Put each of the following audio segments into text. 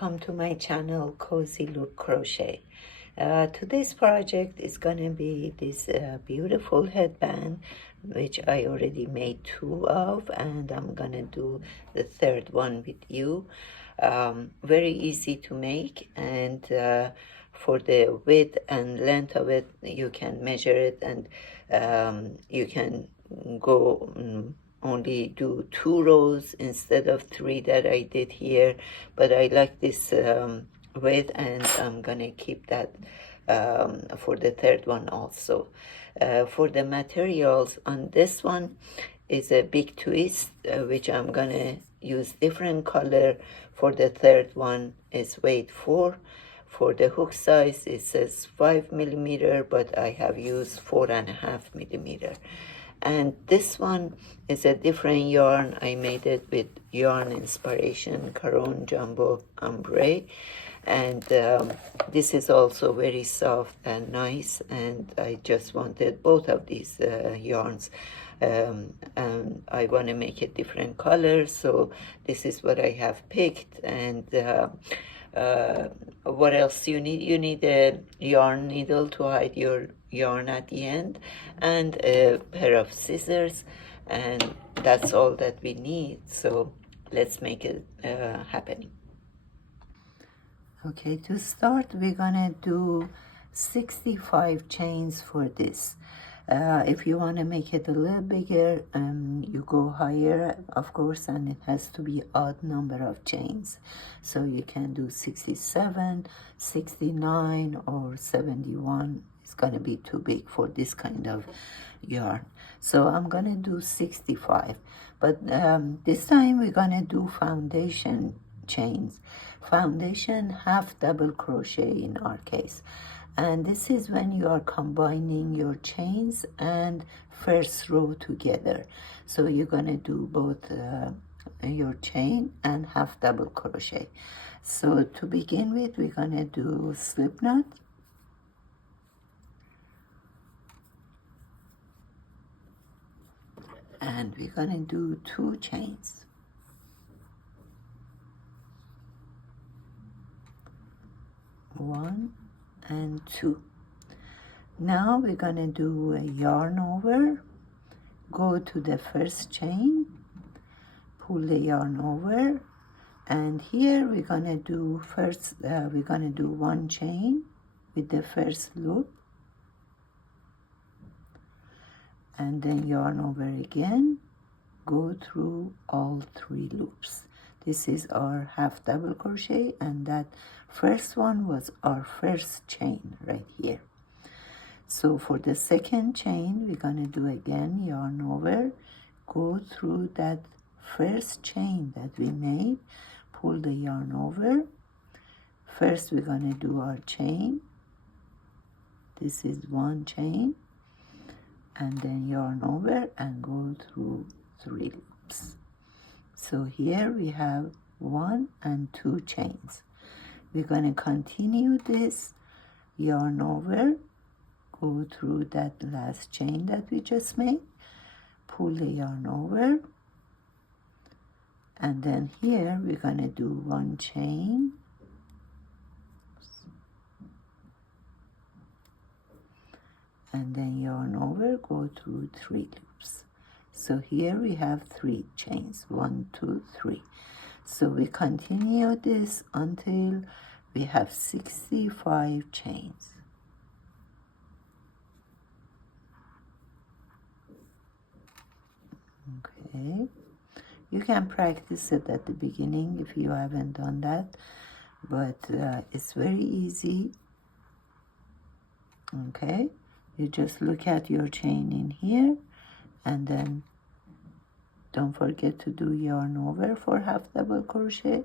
welcome to my channel Cozy Look Crochet. Today's project is gonna be this beautiful headband, which I already made 2 of, and I'm gonna do the 3rd one with you. Very easy to make, and for the width and length of it, you can measure it, and you can go only do 2 rows instead of 3 that I did here, but I like this width, and I'm gonna keep that for the 3rd one also. For the materials on this one is a big twist, which I'm gonna use different color. For the 3rd one is weight 4. For the hook size, it says 5 millimeter, but I have used 4.5 millimeter. And this one is a different yarn. I made it with Yarn Inspiration Caron Jumbo Ombre, and this is also very soft and nice, and I just wanted both of these yarns, and I want to make it different colors, so this is what I have picked. And what else you need? You need a yarn needle to hide your yarn at the end, and a pair of scissors, and that's all that we need. So let's make it happening. Okay, to start, we're gonna do 65 chains for this. If you want to make it a little bigger, you go higher, of course, and it has to be odd number of chains. So you can do 67, 69, or 71. It's going to be too big for this kind of yarn. So I'm going to do 65. But this time we're going to do foundation chains. Foundation half double crochet in our case. And this is when you are combining your chains and first row together. So you're gonna do both your chain and half double crochet. So to begin with, we're gonna do slip knot. And we're gonna do 2 chains. One and 2. Now we're gonna do a yarn over, go to the first chain, pull the yarn over, and here we're gonna do first, we're gonna do 1 chain with the first loop, and then yarn over again, go through all 3 loops. This is our half double crochet, and that first one was our first chain right here. So for the 2nd chain, we're gonna do again yarn over, go through that first chain that we made, pull the yarn over. First we're gonna do our chain. This is 1 chain, and then yarn over and go through 3 loops. So here we have 1 and 2 chains. We're going to continue this, yarn over, go through that last chain that we just made, pull the yarn over, and then here we're going to do 1 chain, and then yarn over, go through 3 loops. So here we have 3 chains, 1, 2, 3. So we continue this until we have 65 chains. Okay, you can practice it at the beginning if you haven't done that, but it's very easy. Okay, you just look at your chain in here, and then don't forget to do yarn over for half double crochet,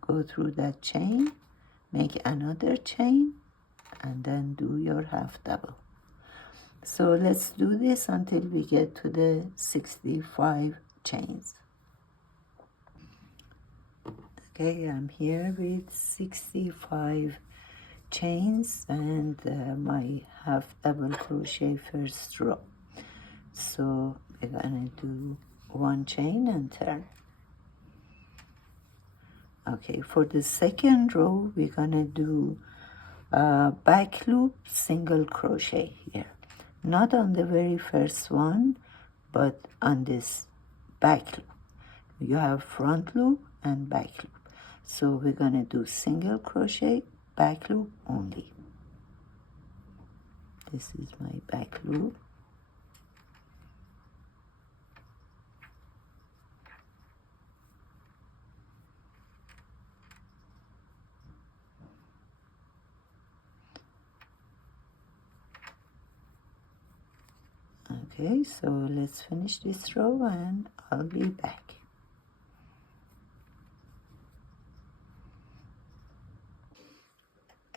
go through that chain, make another chain, and then do your half double. So let's do this until we get to the 65 chains. Okay, I'm here with 65 chains and my half double crochet first row. So we're gonna do 1 chain and turn. Okay, for the second row we're gonna do back loop single crochet here, not on the very first one but on this back loop. You have front loop and back loop, so we're gonna do single crochet, back loop only. This is my back loop. Okay, so let's finish this row and I'll be back.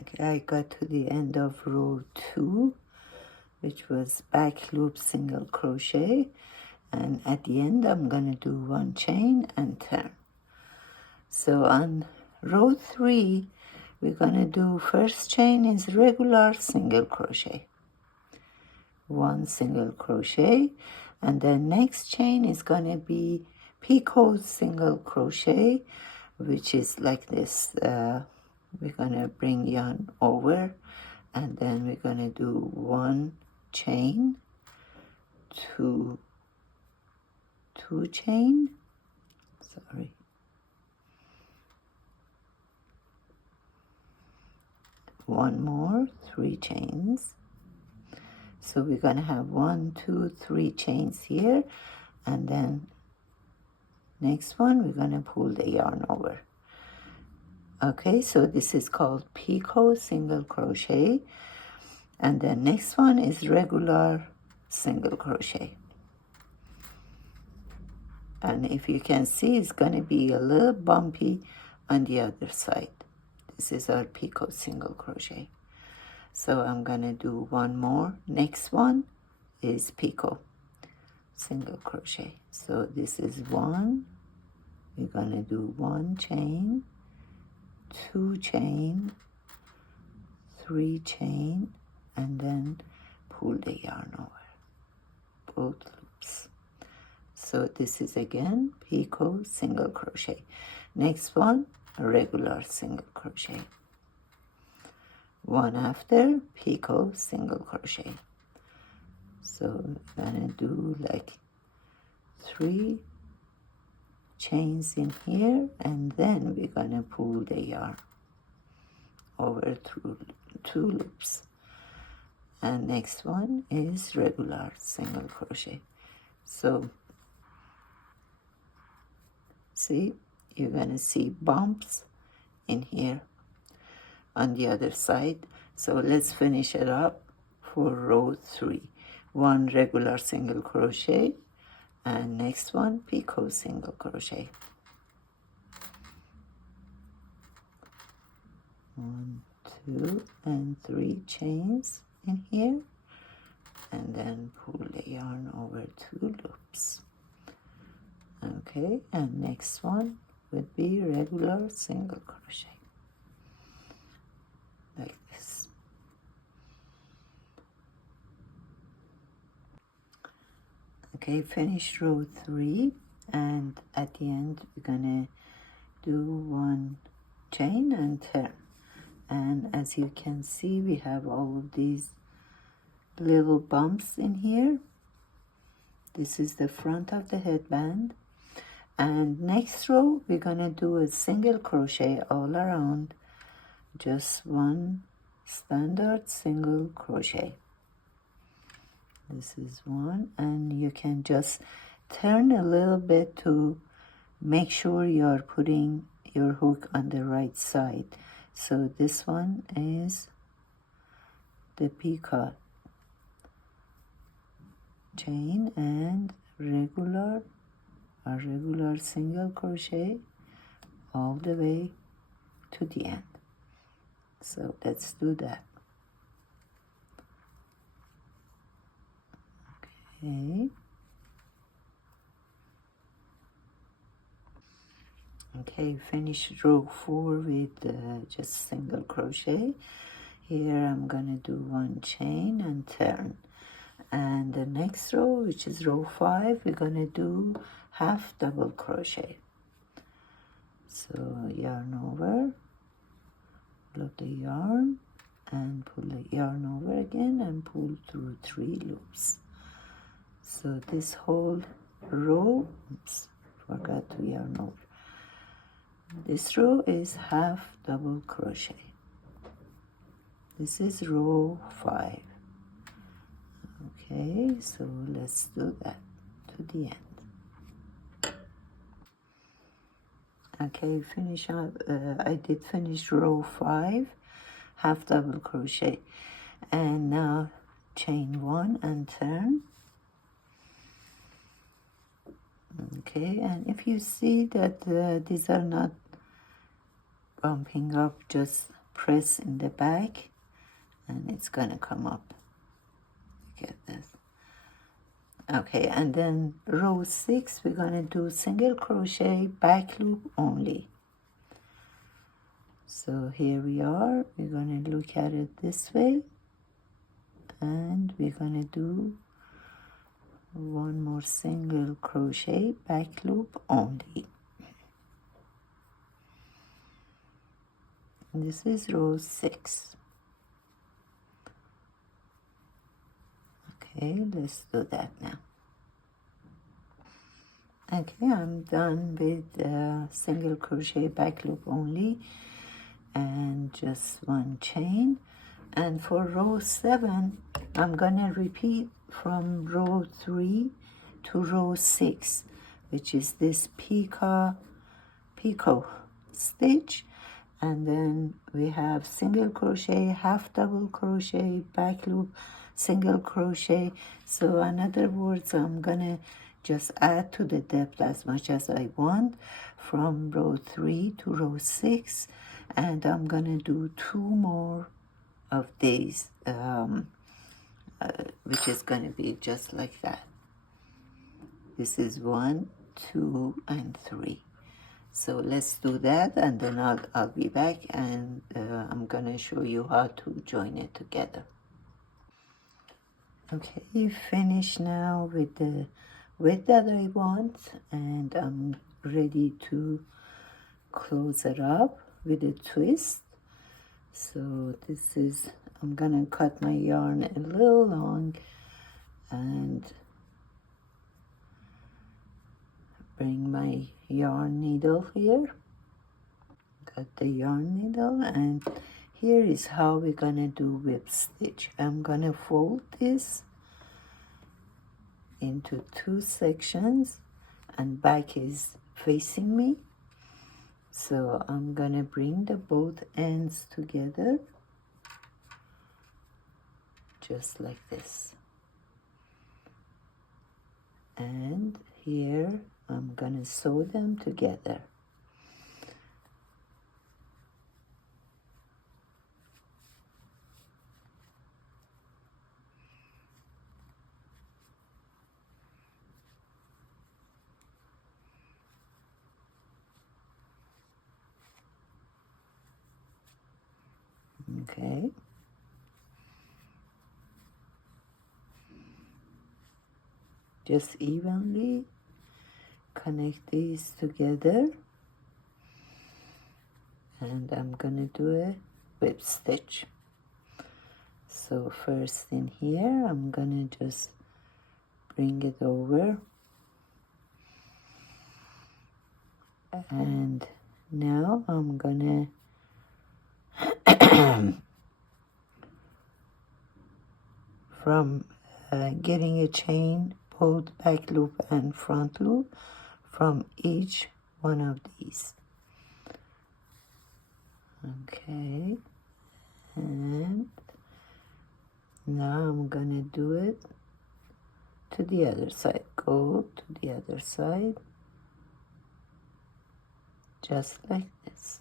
Okay, I got to the end of row 2, which was back loop single crochet, and at the end I'm gonna do 1 chain and turn. So on row 3 we're gonna do first chain is regular single crochet, 1 single crochet, and then next chain is gonna be picot single crochet, which is like this. We're gonna bring yarn over, and then we're gonna do 1 chain, 2 chain, sorry, 1 more, 3 chains. So we're gonna have 1, 2, 3 chains here, and then next one we're gonna pull the yarn over. Okay, so this is called picot single crochet, and the next one is regular single crochet. And if you can see, it's gonna be a little bumpy on the other side. This is our picot single crochet. So I'm gonna do 1 more. Next one is picot single crochet. So this is 1. We're gonna do 1 chain, 2 chain, 3 chain, and then pull the yarn over both loops. So this is again picot single crochet. Next one, regular single crochet. 1 after, picot single crochet. So I'm gonna do like 3 chains in here, and then we're gonna pull the yarn over through 2 loops. And next one is regular single crochet. So see, you're gonna see bumps in here on the other side. So let's finish it up for row 3. 1 regular single crochet, and next one picot single crochet. 1, 2, and 3 chains in here, and then pull the yarn over 2 loops. Okay, and next one would be regular single crochet, like this. Okay, finish row 3, and at the end we're gonna do 1 chain and turn. And as you can see, we have all of these little bumps in here. This is the front of the headband. And next row we're gonna do a single crochet all around, just 1 standard single crochet. This is 1, and you can just turn a little bit to make sure you're putting your hook on the right side. So this one is the picot chain and regular single crochet all the way to the end. So let's do that. Okay. Okay, finish row 4 with just single crochet. Here I'm gonna do 1 chain and turn. And the next row, which is row 5, we're gonna do half double crochet. So yarn over, pull up the yarn and pull the yarn over again and pull through 3 loops. So this whole row, oops, forgot to yarn over. This row is half double crochet. This is row 5. Okay, so let's do that to the end. Okay, finish up. I did finish row 5, half double crochet, and now chain 1 and turn. Okay, and if you see that these are not bumping up, just press in the back and it's gonna come up. Look at this. Okay, and then row 6, we're gonna do single crochet, back loop only. So here we are, we're gonna look at it this way, and we're gonna do one more single crochet, back loop only. And this is row 6. Okay, let's do that now. Okay, I'm done with single crochet, back loop only, and just 1 chain. And for row 7, I'm gonna repeat from row 3 to row 6, which is this Picot stitch. And then we have single crochet, half double crochet, back loop, single crochet. So in other words, I'm gonna just add to the depth as much as I want from row 3 to row 6, and I'm gonna do 2 more of these, which is gonna be just like that. This is 1, 2, and 3. So let's do that, and then I'll be back, and I'm gonna show you how to join it together. Okay, finished now with the width that I want, and I'm ready to close it up with a twist. So this is, I'm gonna cut my yarn a little long and bring my yarn needle here. Got the yarn needle, and here is how we're gonna do whip stitch. I'm gonna fold this into 2 sections, and back is facing me. So I'm gonna bring the both ends together just like this, and here I'm gonna sew them together. Okay. Just evenly connect these together, and I'm gonna do a whip stitch. So first in here, I'm gonna just bring it over, and now I'm gonna from getting a chain, both back loop and front loop from each one of these. Okay, and now I'm gonna do it to the other side. Go to the other side, just like this.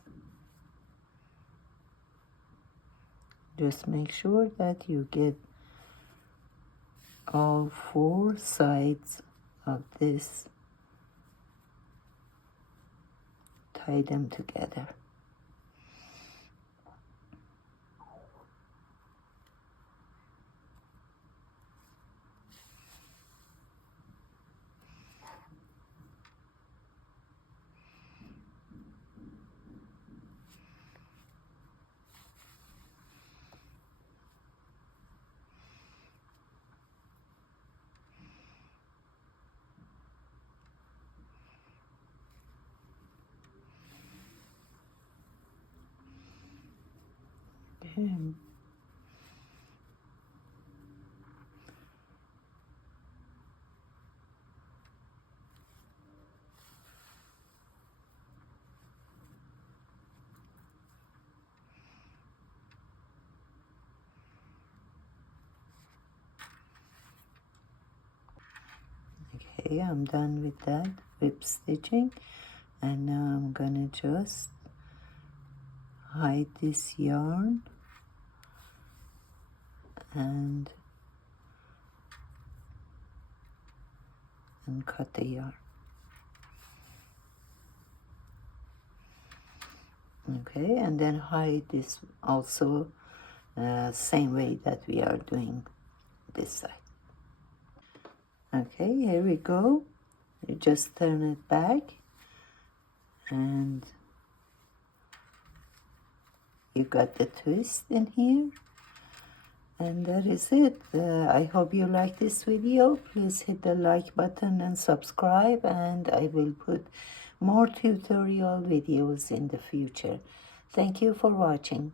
Just make sure that you get all 4 sides of this, tie them together. Okay. Okay, I'm done with that whip stitching, and now I'm gonna just hide this yarn and cut the yarn. Okay, and then hide this also same way that we are doing this side. Okay, here we go. You just turn it back and you got the twist in here, and that is it. I hope you like this video. Please hit the like button and subscribe, and I will put more tutorial videos in the future. Thank you for watching.